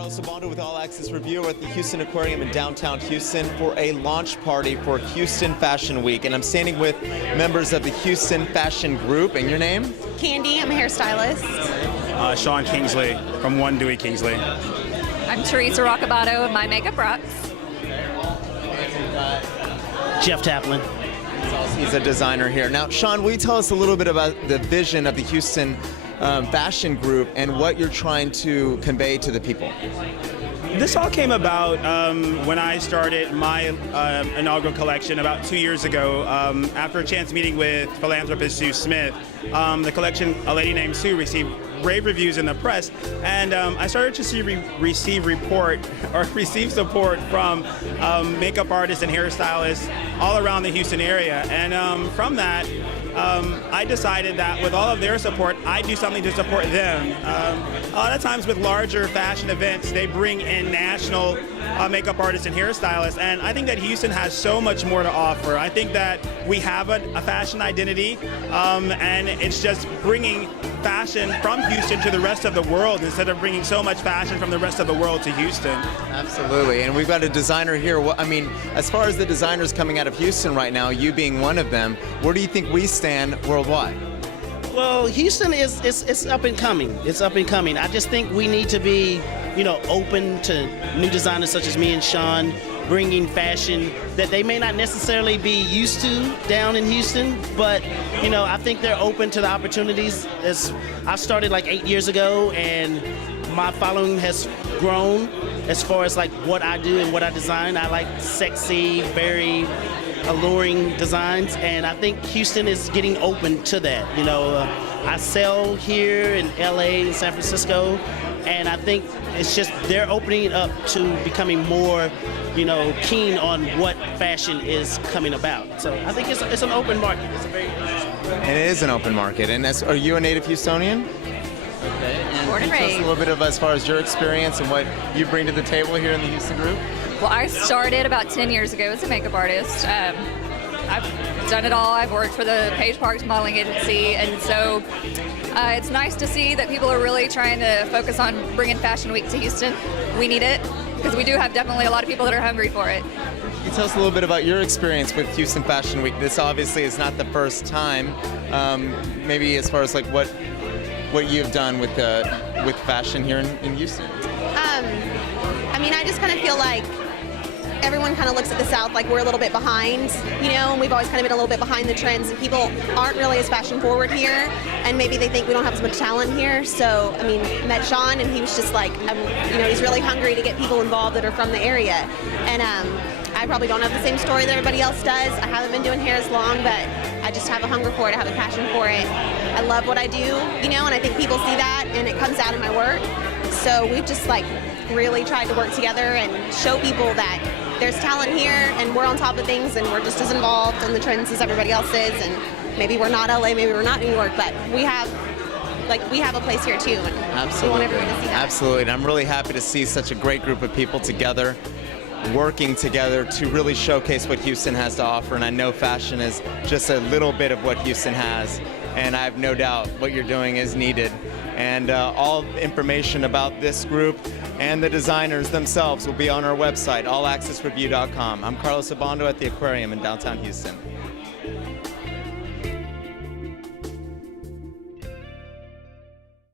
Carlos Obando with All Access Review at the Houston Aquarium in downtown Houston for a launch party for Houston Fashion Week. And I'm standing with members of the Houston Fashion Group. And your name? Candy, I'm a hairstylist. Sean Kingsley from One Dewey Kingsley. I'm Teresa Roccabato of My Makeup Rocks. Jeff Taplin. He's a designer here. Now, Sean, will you tell us a little bit about the vision of the Houston Fashion Group and what you're trying to convey to the people? This all came about when I started my inaugural collection about 2 years ago. After a chance meeting with philanthropist Sue Smith, the collection, A Lady Named Sue, received rave reviews in the press, and I started to receive support from makeup artists and hairstylists all around the Houston area. And from that, I decided that with all of their support, I'd do something to support them. A lot of times with larger fashion events, they bring in national makeup artists and hairstylists, and I think that Houston has so much more to offer. I think that we have a fashion identity, and it's just bringing fashion from Houston to the rest of the world instead of bringing so much fashion from the rest of the world to Houston. Absolutely, and we've got a designer here. I mean, as far as the designers coming out of Houston right now, you being one of them, where do you think we stand worldwide? Well, Houston is up and coming. It's up and coming. I just think we need to be, open to new designers such as me and Sean, bringing fashion that they may not necessarily be used to down in Houston, but I think they're open to the opportunities. As I started like 8 years ago, and my following has grown as far as like what I do and what I design. I like sexy, very alluring designs, and I think Houston is getting open to that. I sell here in LA and San Francisco, and I think it's just they're opening it up to becoming more keen on what fashion is coming about. So I think it's an open market. It's a very And it is an open market. And are you a native Houstonian? Okay. And Born and can you tell us raised. a little bit of as far as your experience and what you bring to the table here in the Houston Group? Well, I started about 10 years ago as a makeup artist. I've done it all. I've worked for the Page Parks modeling agency, and so it's nice to see that people are really trying to focus on bringing Fashion Week to Houston. We need it, because we do have definitely a lot of people that are hungry for it. Can you tell us a little bit about your experience with Houston Fashion Week? This obviously is not the first time. Maybe as far as like what you've done with fashion here in Houston. I just kind of feel like everyone kind of looks at the South like we're a little bit behind, and we've always kind of been a little bit behind the trends, and people aren't really as fashion forward here, and maybe they think we don't have as much talent here. So, I met Sean, and he was just like, he's really hungry to get people involved that are from the area. And I probably don't have the same story that everybody else does. I haven't been doing hair as long, but I just have a hunger for it. I have a passion for it. I love what I do, and I think people see that, and it comes out in my work. So we've just really tried to work together and show people that there's talent here, and we're on top of things, and we're just as involved in the trends as everybody else is. And maybe we're not LA, maybe we're not New York, but we have a place here too, and Absolutely. we want everyone to see that. Absolutely, and I'm really happy to see such a great group of people together, working together to really showcase what Houston has to offer. And I know fashion is just a little bit of what Houston has, and I have no doubt what you're doing is needed. And all information about this group and the designers themselves will be on our website, allaccessreview.com. I'm Carlos Obando at the Aquarium in downtown Houston.